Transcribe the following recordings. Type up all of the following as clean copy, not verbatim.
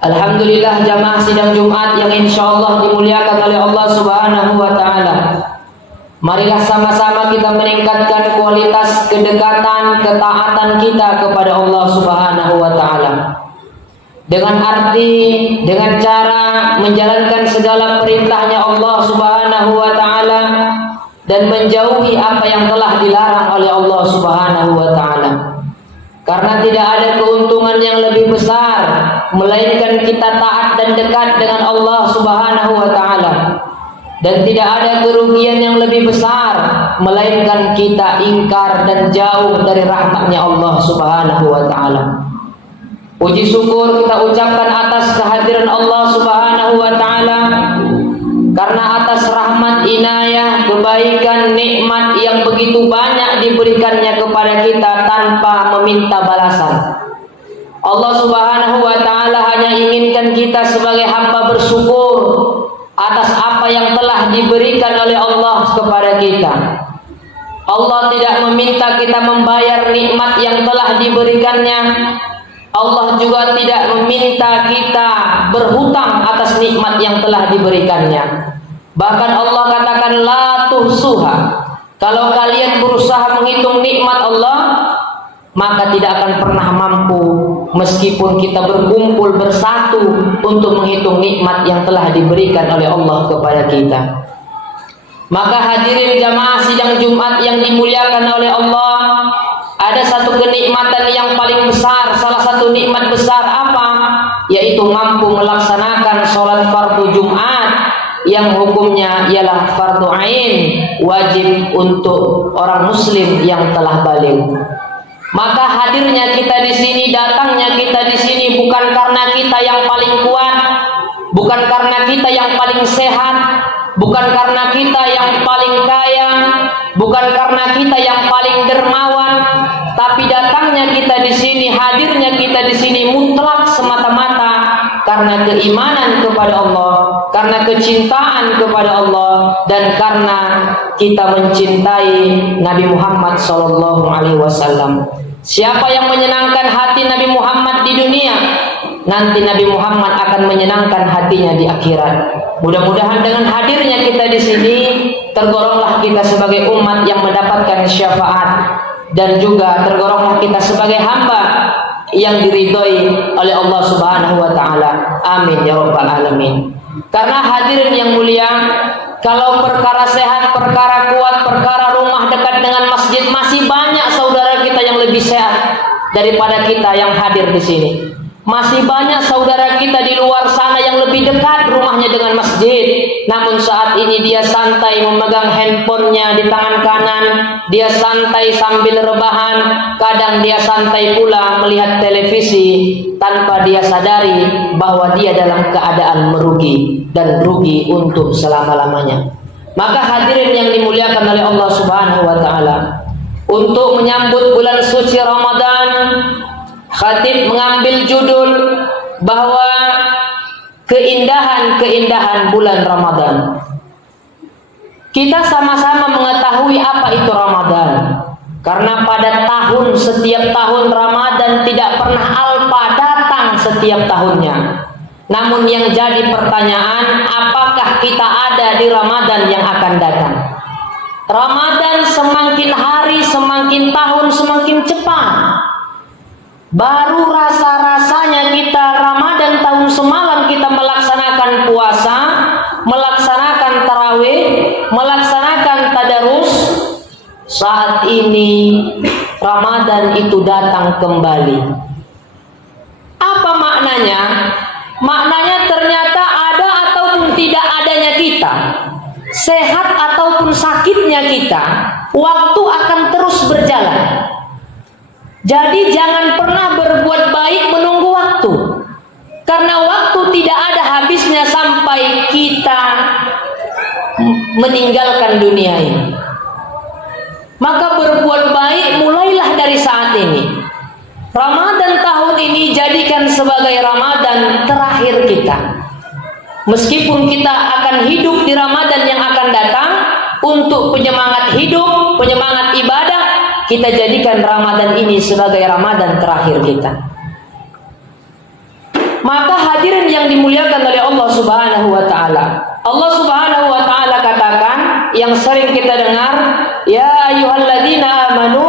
Alhamdulillah jamaah sidang Jumat yang insya Allah dimuliakan oleh Allah Subhanahu wa Ta'ala. Marilah sama-sama kita meningkatkan kualitas kedekatan, ketaatan kita kepada Allah Subhanahu wa Ta'ala. Dengan cara menjalankan segala perintahnya Allah Subhanahu wa Ta'ala dan menjauhi apa yang telah dilarang oleh Allah Subhanahu wa Ta'ala. Karena tidak ada keuntungan yang lebih besar melainkan kita taat dan dekat dengan Allah Subhanahu wa Ta'ala, dan tidak ada kerugian yang lebih besar melainkan kita ingkar dan jauh dari rahmatnya Allah Subhanahu wa Ta'ala. Puji syukur kita ucapkan atas kehadiran Allah Subhanahu wa Ta'ala, karena atas rahmat, inayah, kebaikan, nikmat yang begitu banyak diberikannya kepada kita tanpa meminta balasan. Allah Subhanahu wa Ta'ala hanya inginkan kita sebagai hamba bersyukur atas apa yang telah diberikan oleh Allah kepada kita. Allah tidak meminta kita membayar nikmat yang telah diberikannya. Allah juga tidak meminta kita berhutang atas nikmat yang telah diberikannya. Bahkan Allah katakan la tuhsuha. Kalau kalian berusaha menghitung nikmat Allah, maka tidak akan pernah mampu meskipun kita berkumpul bersatu untuk menghitung nikmat yang telah diberikan oleh Allah kepada kita. Maka hadirin jamaah sidang Jumat yang dimuliakan oleh Allah, ada satu kenikmatan yang paling besar. Salah satu nikmat besar apa? Yaitu mampu melaksanakan sholat fardu Jumat yang hukumnya ialah fardu ain, wajib untuk orang muslim yang telah baligh. Maka hadirnya kita di sini, datangnya kita di sini bukan karena kita yang paling kuat, bukan karena kita yang paling sehat, bukan karena kita yang paling kaya, bukan karena kita yang paling dermawan, tapi datangnya kita di sini, hadirnya kita di sini mutlak semata-mata karena keimanan kepada Allah, karena kecintaan kepada Allah, dan karena kita mencintai Nabi Muhammad SAW. Siapa yang menyenangkan hati Nabi Muhammad di dunia, nanti Nabi Muhammad akan menyenangkan hatinya di akhirat. Mudah-mudahan dengan hadirnya kita di sini, tergolonglah kita sebagai umat yang mendapatkan syafaat, dan juga tergolonglah kita sebagai hamba yang diridhoi oleh Allah Subhanahu wa Ta'ala. Amin ya rabbal alamin. Karena hadirin yang mulia, kalau perkara sehat, perkara kuat, perkara rumah dekat dengan masjid, masih banyak saudara kita yang lebih sehat daripada kita yang hadir di sini. Masih banyak saudara kita di luar sana yang lebih dekat rumahnya dengan masjid, namun saat ini dia santai memegang handphonenya di tangan kanan, dia santai sambil rebahan, kadang dia santai pula melihat televisi tanpa dia sadari bahwa dia dalam keadaan merugi dan rugi untuk selama-lamanya. Maka hadirin yang dimuliakan oleh Allah Subhanahu wa Ta'ala, untuk menyambut bulan suci Ramadan, khatib mengambil judul bahwa keindahan-keindahan bulan Ramadan. Kita sama-sama mengetahui apa itu Ramadan, karena pada setiap tahun Ramadan tidak pernah alpa datang setiap tahunnya. Namun yang jadi pertanyaan, apakah kita ada di Ramadan yang akan datang? Ramadan semakin hari, semakin tahun, semakin cepat. Baru rasa-rasanya kita Ramadan tahun semalam kita melaksanakan puasa, melaksanakan tarawih, melaksanakan tadarus. Saat ini Ramadan itu datang kembali. Apa maknanya? Maknanya ternyata ada ataupun tidak adanya kita, sehat ataupun sakitnya kita, waktu akan terus berjalan. Jadi jangan pernah berbuat baik menunggu waktu, karena waktu tidak ada habisnya sampai kita meninggalkan dunia ini. Maka berbuat baik mulailah dari saat ini. Ramadan tahun ini jadikan sebagai Ramadan terakhir kita. Meskipun kita akan hidup di Ramadan yang akan datang, untuk penyemangat hidup, penyemangat ibadah, kita jadikan Ramadan ini sebagai Ramadan terakhir kita. Maka hadirin yang dimuliakan oleh Allah Subhanahu wa taala. Allah Subhanahu wa taala katakan yang sering kita dengar, ya ayyuhalladzina amanu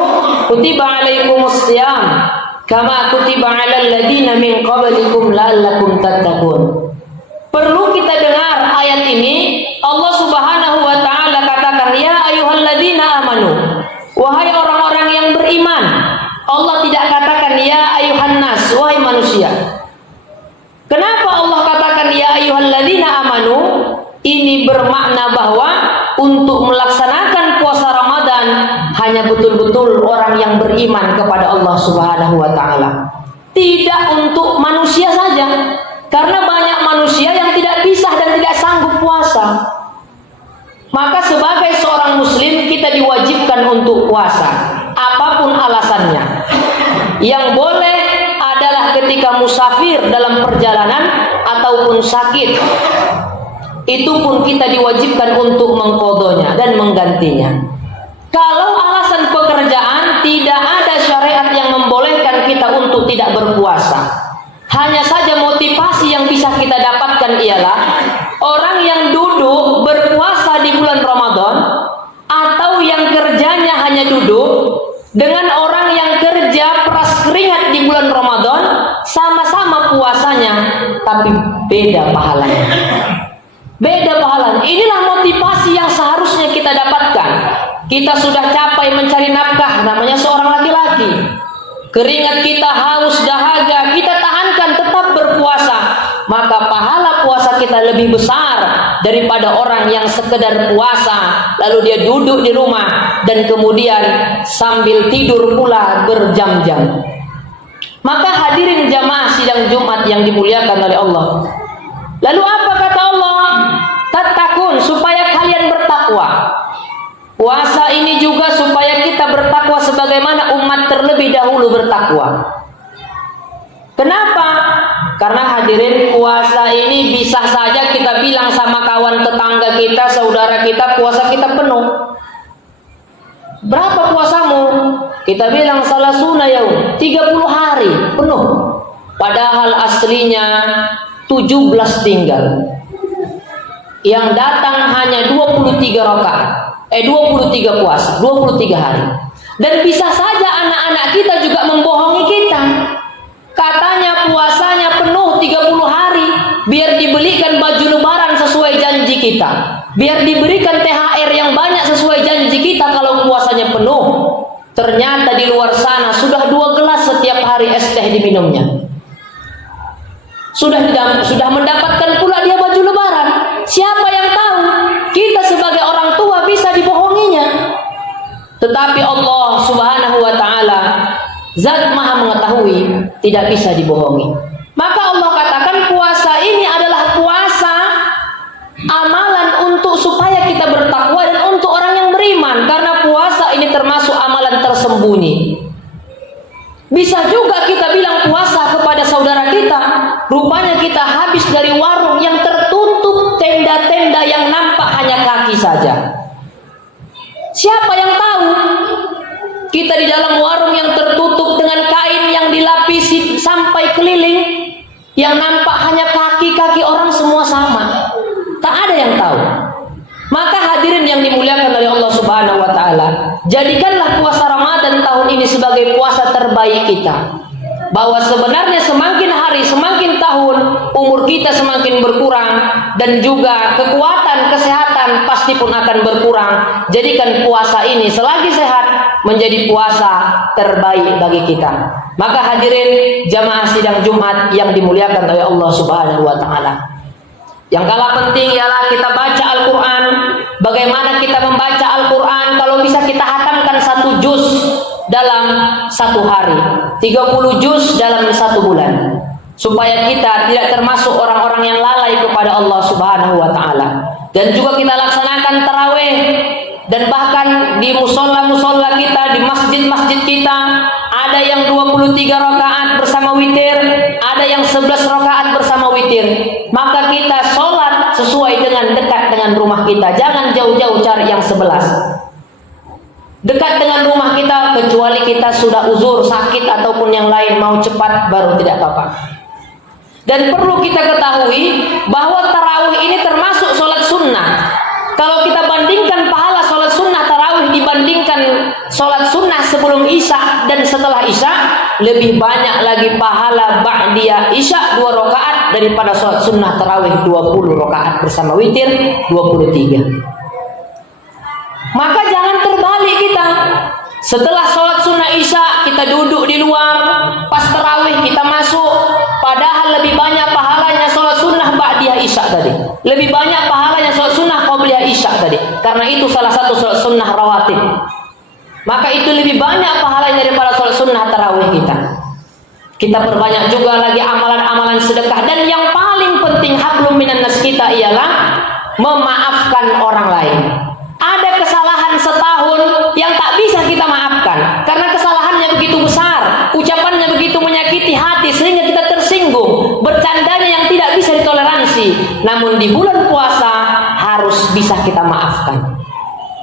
kutiba alaikumus syiyam kama kutiba alal ladzina min qablikum la'allakum tattaqun. Perlu kita dengar ayat ini. Allah Subhanahu wa taala katakan, ya ayyuhalladzina amanu, wahai orang-orang yang beriman. Allah tidak katakan ya ayyuhan nas, wahai manusia. Kenapa Allah katakan ya ayyuhalladzina amanu? Ini bermakna bahwa untuk melaksanakan puasa Ramadan hanya betul-betul orang yang beriman kepada Allah Subhanahu wa taala. Tidak untuk manusia saja. Karena banyak manusia yang tidak bisa dan tidak sanggup puasa. Maka sebagai seorang muslim kita diwajibkan untuk puasa, apapun alasannya. Yang boleh adalah ketika musafir dalam perjalanan ataupun sakit. Itu pun kita diwajibkan untuk mengqadhonya dan menggantinya. Kalau alasan pekerjaan, tidak ada syariat yang membolehkan kita untuk tidak berpuasa. Hanya saja motivasi yang bisa kita dapatkan ialah orang yang duduk berpuasa di bulan Ramadan atau yang kerjanya hanya duduk dengan orang yang kerja peras keringat di bulan Ramadan, sama-sama puasanya tapi beda pahalanya. Beda pahalanya. Inilah motivasi yang seharusnya kita dapatkan. Kita sudah capai mencari nafkah, namanya seorang laki-laki. Keringat kita haus, dahaga, kita tahankan tetap berpuasa. Maka pahala puasa kita lebih besar daripada orang yang sekedar puasa lalu dia duduk di rumah dan kemudian sambil tidur pula berjam-jam. Maka hadirin jamaah sidang Jumat yang dimuliakan oleh Allah. Lalu apa kata Allah? Tattaqun, supaya kalian bertakwa. Puasa ini juga supaya kita bertakwa sebagaimana umat terlebih dahulu bertakwa. Kenapa? Karena hadirin puasa ini bisa saja kita bilang sama kawan tetangga kita, saudara kita, puasa kita penuh. Berapa puasamu? Kita bilang salasuna yaum, 30 hari penuh. Padahal aslinya 17 tinggal. Yang datang hanya 23 rakaat. 23 puasa, 23 hari. Dan bisa saja anak-anak kita juga membohongi kita. Katanya puasanya penuh 30 hari, biar dibelikan baju lebaran sesuai janji kita. Biar diberikan THR yang banyak sesuai janji kita kalau puasanya penuh. Ternyata di luar sana sudah 2 gelas setiap hari es teh diminumnya. Sudah mendapatkan pula dia baju lebaran. Siapa yang tahu? Kita sebagai orang tua bisa dibohonginya. Tetapi Allah Subhanahu wa taala, Zat Maha mengetahui, tidak bisa dibohongi. Maka Allah katakan puasa ini adalah puasa amalan untuk supaya kita bertakwa dan untuk orang yang beriman, karena puasa ini termasuk amalan tersembunyi. Bisa juga kita bilang puasa kepada saudara kita, rupanya kita habis dari warung yang tertutup, tenda-tenda yang nampak hanya kaki saja. Siapa yang tahu? Kita di dalam warung yang tertutup dengan kain yang dilapisi sampai keliling, yang nampak hanya kaki-kaki orang semua sama. Tak ada yang tahu. Maka hadirin yang dimuliakan oleh Allah Subhanahu wa taala, jadikanlah puasa Ramadan tahun ini sebagai puasa terbaik kita. Bahwa sebenarnya semakin hari, semakin tahun, umur kita semakin berkurang dan juga kekuatan kesehatan pasti pun akan berkurang. Jadikan puasa ini selagi sehat menjadi puasa terbaik bagi kita. Maka hadirin jamaah sidang Jumat yang dimuliakan oleh Allah Subhanahu wa taala, yang kalah penting ialah kita baca Al-Quran. Bagaimana kita membaca Al-Quran? Kalau bisa kita hatamkan 1 juz dalam 1 hari, 30 juz dalam 1 bulan, supaya kita tidak termasuk orang-orang yang lalai kepada Allah Subhanahu wa taala. Dan juga kita laksanakan tarawih, dan bahkan di musola-musola kita, di masjid-masjid kita, ada yang 23 rakaat bersama witir, ada yang 11 rakaat bersama witir. Maka kita sholat sesuai dengan dekat dengan rumah kita. Jangan jauh-jauh cari yang 11. Dekat dengan rumah kita, kecuali kita sudah uzur, sakit ataupun yang lain, mau cepat baru tidak apa-apa. Dan perlu kita ketahui bahwa tarawih ini termasuk sholat sunnah. Kalau kita bandingkan pahala sholat sunnah tarawih dibandingkan sholat sunnah sebelum isya dan setelah isya, lebih banyak lagi pahala ba'diyah isya 2 rakaat daripada sholat sunnah tarawih 20 rakaat bersama witir 23. Maka jangan terbalik kita. Setelah sholat sunnah isya kita duduk di luar, pas tarawih kita masuk. Padahal lebih banyak pahalanya sholat sunnah ba'diyah isya tadi. Lebih banyak pahalanya sholat sunnah qabliyah isya tadi. Karena itu salah satu sholat sunnah rawatib. Maka itu lebih banyak pahalanya daripada sholat sunnah tarawih kita. Kita perbanyak juga lagi amalan-amalan sedekah. Dan yang paling penting hablum minan nas kita ialah memaafkan orang lain. Ada kesalahan setahun yang tak bisa kita maafkan karena kesalahannya begitu besar, ucapannya begitu menyakiti hati sehingga kita tersinggung, bercandanya yang tidak bisa ditoleransi. Namun di bulan puasa harus bisa kita maafkan.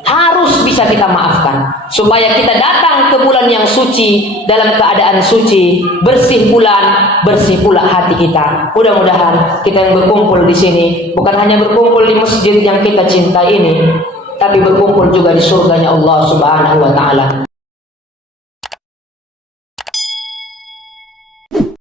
Harus bisa kita maafkan supaya kita datang ke bulan yang suci dalam keadaan suci, bersih bulan, bersih pula hati kita. Mudah-mudahan kita yang berkumpul di sini bukan hanya berkumpul di masjid yang kita cintai ini, tapi berkumpul juga di surganya Allah Subhanahu wa taala.